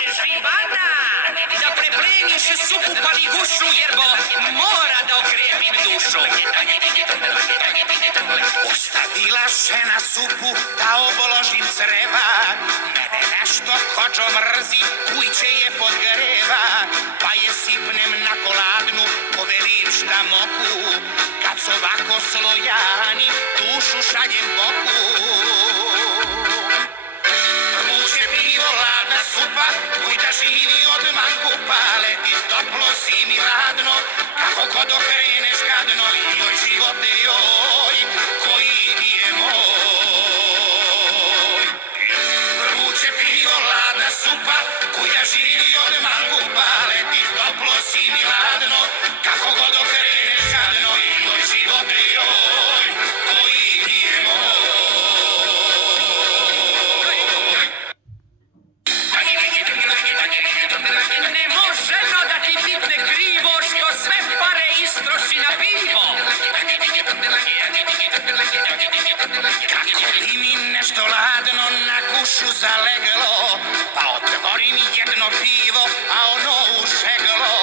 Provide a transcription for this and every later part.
Živana, da prepleniš supu paligušu, jer bo mora da okrepim dušu. Ostavila žena supu da oboložim creva, mene nešto kočo mrzi, kuće je podgreva, pa je sipnem na koladnu, povelim šta mogu, kad s ovako slojani dušu šaljem Bogu. Vruće pivo, ladna supa, kuj da živi od mangupa, leti toplo, zimi ladno, kako god okreneš gadno, joj živote joj, koji je moj. Vruće pivo, ladna supa, kuj da živi od mangupa, leti toplo, zimi ladno, kako god okreneš gadno, joj živote joj, koji je moj. Ne možemo da ti bitne krivo što sve pare istroši na pivo. Kako bi mi nešto ladno na gušu zaleglo, pa otvorim jedno pivo, a ono u žeglo.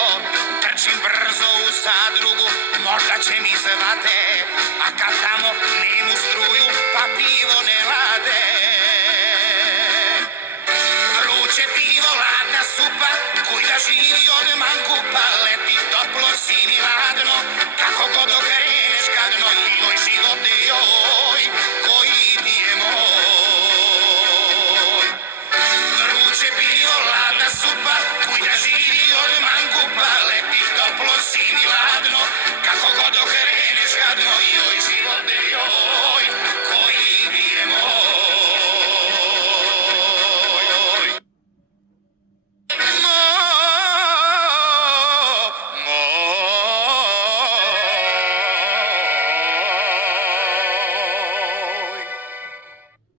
Trčim brzo u zadrugu, možda će mi zvate, a kad tamo nemu struju, pa pivo ne lade. Vruće pivo, ladna supa, kuj da živi od mangupa, leti toplo, zimi ladno, kako god okreneš